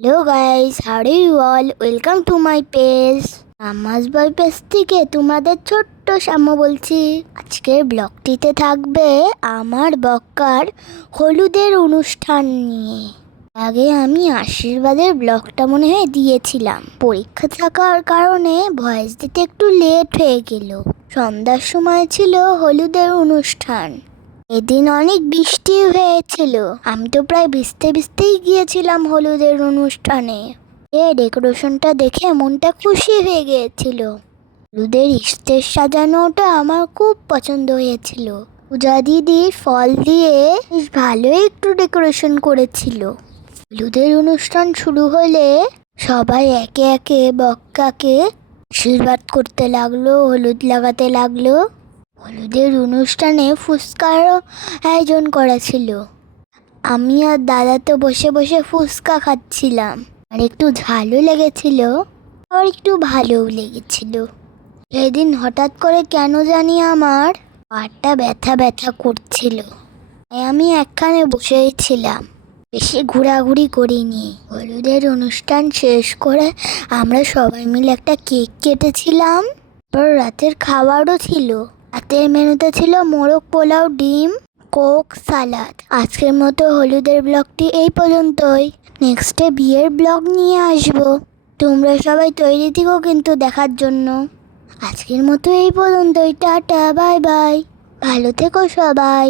Hello guys, how do you all? Welcome to my page. নামাজ boy page থেকে তোমাদের ছোট্ট শ্যাম বলছি। আজকের ব্লগটিতে থাকবে আমার বক্কার হলুদের অনুষ্ঠান নিয়ে। আগে আমি আশীর্বাদের ব্লগটা মনে হয় দিয়েছিলাম, পরীক্ষা থাকার কারণে ভয়েস দিতে একটু লেট হয়ে গেল। সন্ধ্যার সময় ছিল হলুদের অনুষ্ঠান। এদিন অনেক বৃষ্টি হয়েছিল, আমি তো প্রায় ভিজতে ভিজতেই গিয়েছিলাম হলুদের অনুষ্ঠানে। ডেকোরেশনটা দেখে মনটা খুশি হয়ে গিয়েছিল। হলুদের স্টেজ সাজানোটা আমার খুব পছন্দ হয়েছিল। পূজা দিদি ফল দিয়ে বেশ ভালোই একটু ডেকোরেশন করেছিল। হলুদের অনুষ্ঠান শুরু হলে সবাই একে একে বক্কাকে আশীর্বাদ করতে লাগলো, হলুদ লাগাতে লাগলো। হলুদের অনুষ্ঠানে ফুচকারও আয়োজন করা ছিল। আমি আর দাদা তো বসে বসে ফুচকা খাচ্ছিলাম, আর একটু ঝালও লেগেছিল, আর একটু ভালোও লেগেছিল। সেদিন হঠাৎ করে কেন জানি আমার পাটা ব্যথা ব্যথা করছিল, তাই আমি একখানে বসেই ছিলাম, বেশি ঘোরাঘুরি করিনি। হলুদের অনুষ্ঠান শেষ করে আমরা সবাই মিলে একটা কেক কেটেছিলাম। তারপর রাতের খাবারও ছিল। রাতের মেনুতে ছিল মোরগ পোলাও, ডিম, কোক, সালাদ। আজকের মতো হলুদের ব্লগটি এই পর্যন্তই। নেক্সটে বিয়ের ব্লগ নিয়ে আসবো। তোমরা সবাই তৈরি থেকো কিন্তু দেখার জন্য। আজকের মতো এই পর্যন্তই। টাটা, বাই বাই, ভালো থেকো সবাই।